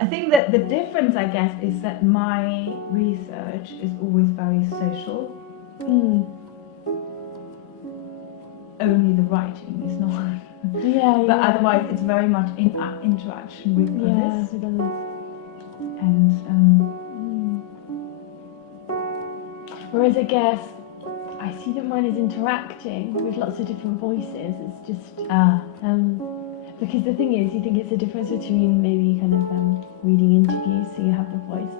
I think that the difference, I guess, is that my research is always very social. Only the writing is not. But otherwise, it's very much in interaction with others. And whereas I guess I see that mine is interacting with lots of different voices. It's just because the thing is, you think it's a difference between maybe kind of reading interviews, so you have the voice,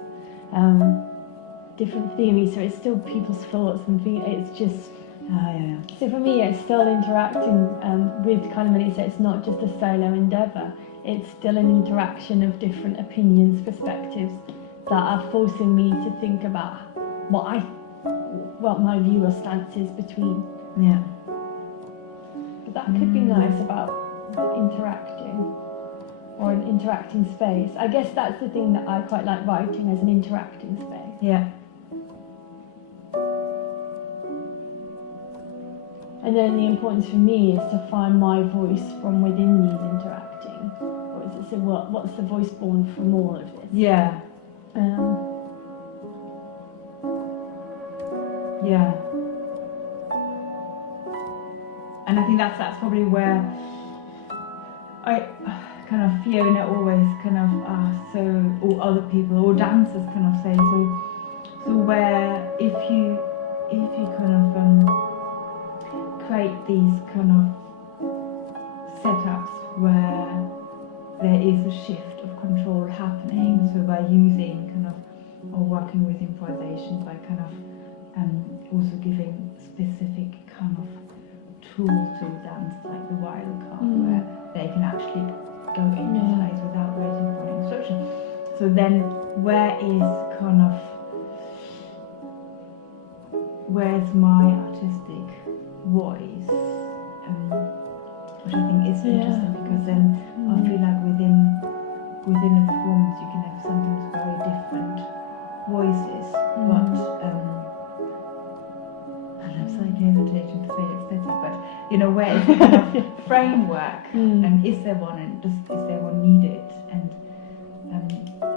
different theories, so it's still people's thoughts and it's just. So for me, it's still interacting with kind of many. So it's not just a solo endeavour. It's still an interaction of different opinions, perspectives that are forcing me to think about what my view or stance is between. Yeah. But that could be nice about interacting or an interacting space. I guess that's the thing that I quite like writing as an interacting space. Yeah. And then the importance for me is to find my voice from within these interacting. Or is it, so what's the voice born from all of this? Yeah. Yeah. And I think that's probably where Fiona always or other people or dancers kind of say, so where if you kind of create these kind of setups where there is a shift of control happening, so by using kind of or working with improvisation by kind of also giving specific kind of tools to dance like the wild card where they can actually go into place without waiting for an instruction. So then where's my artistic voice, which I think is interesting because then I feel like within a performance you can have sometimes very different voices, but and I'm slightly hesitating to say aesthetic, but where is the kind of framework and is there one and is there one needed, and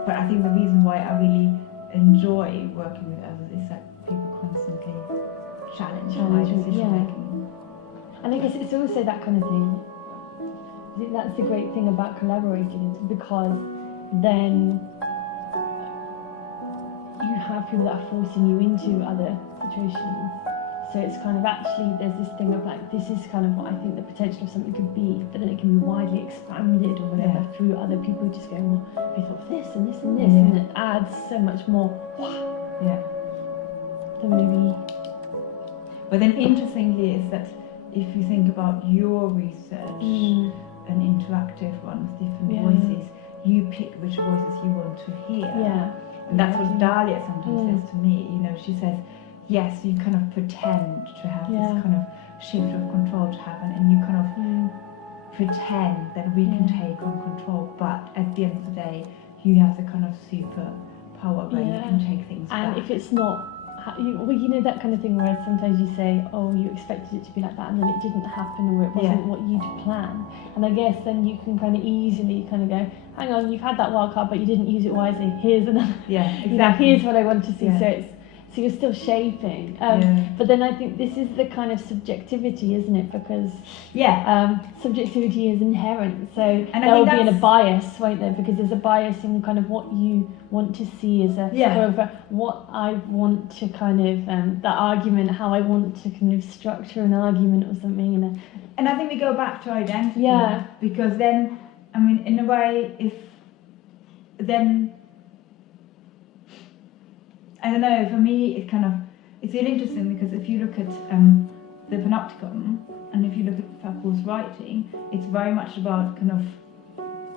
but I think the reason why I really enjoy working with others is that people constantly challenge my decision making. And I guess it's also that kind of thing. I think that's the great thing about collaborating, because then you have people that are forcing you into other situations. So it's kind of actually, there's this thing of like, this is kind of what I think the potential of something could be, but then it can be widely expanded or whatever through other people just going, well, I thought of this and this and this, and it adds so much more. Than maybe. But then interestingly is that if you think about your research, an interactive one with different voices, you pick which voices you want to hear. And that's what Dahlia sometimes says to me. She says, yes, you kind of pretend to have this kind of shift of control to happen, and you kind of pretend that we can take on control, but at the end of the day, you have the kind of super power where you can take things back. And if it's not, that kind of thing where sometimes you say, oh, you expected it to be like that, and then it didn't happen, or it wasn't what you'd planned. And I guess then you can kind of easily kind of go, hang on, you've had that wild card, but you didn't use it wisely. Here's another. Here's what I want to see. So you're still shaping. But then I think this is the kind of subjectivity, isn't it? Because subjectivity is inherent. So there will be a bias, won't there? Because there's a bias in kind of what you want to see as what I want to kind of, the argument, how I want to kind of structure an argument or something. And I think we go back to identity. Because then, I mean, in a way, I don't know, for me it's really interesting, because if you look at the Panopticon, and if you look at Foucault's writing, it's very much about kind of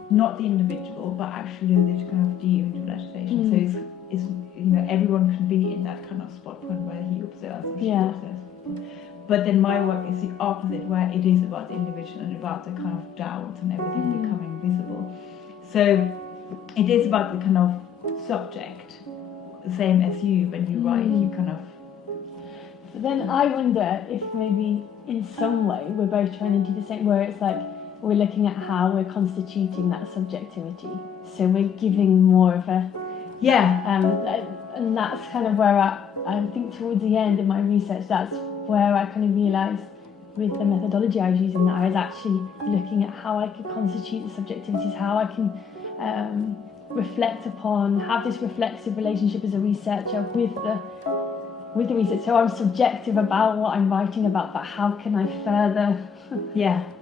not the individual, but actually the kind of de-individualization. So it's everyone can be in that kind of spot point where he observes or she observes. But then my work is the opposite, where it is about the individual and about the kind of doubts and everything becoming visible. So it is about the kind of subject. The same as you, when you write, you kind of. But then I wonder if maybe in some way we're both trying to do the same, where it's like we're looking at how we're constituting that subjectivity. So we're giving more of a and that's kind of where I think towards the end of my research, that's where I kind of realised with the methodology I was using that I was actually looking at how I could constitute the subjectivities, how I can reflect upon, have this reflexive relationship as a researcher with the research. So I'm subjective about what I'm writing about, but how can I further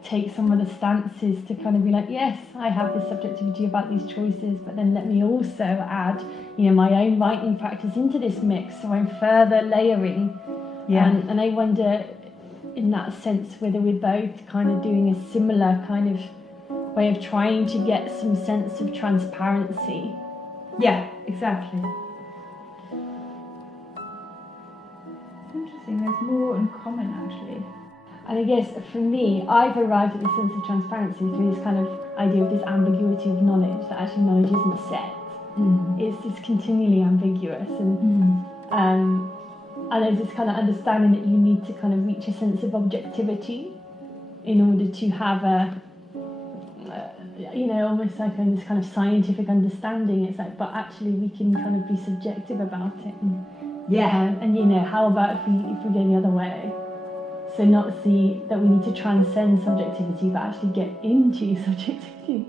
take some of the stances to kind of be like, yes, I have this subjectivity about these choices, but then let me also add, my own writing practice into this mix, so I'm further layering. And I wonder, in that sense, whether we're both kind of doing a similar kind of way of trying to get some sense of transparency. Yeah, exactly. It's interesting, there's more in common actually. And I guess for me, I've arrived at this sense of transparency through this kind of idea of this ambiguity of knowledge, that actually knowledge isn't set. It's continually ambiguous, and there's this kind of understanding that you need to kind of reach a sense of objectivity in order to have almost like this kind of scientific understanding. It's like, but actually we can kind of be subjective about it. And how about if we go the other way? So not see that we need to transcend subjectivity, but actually get into subjectivity.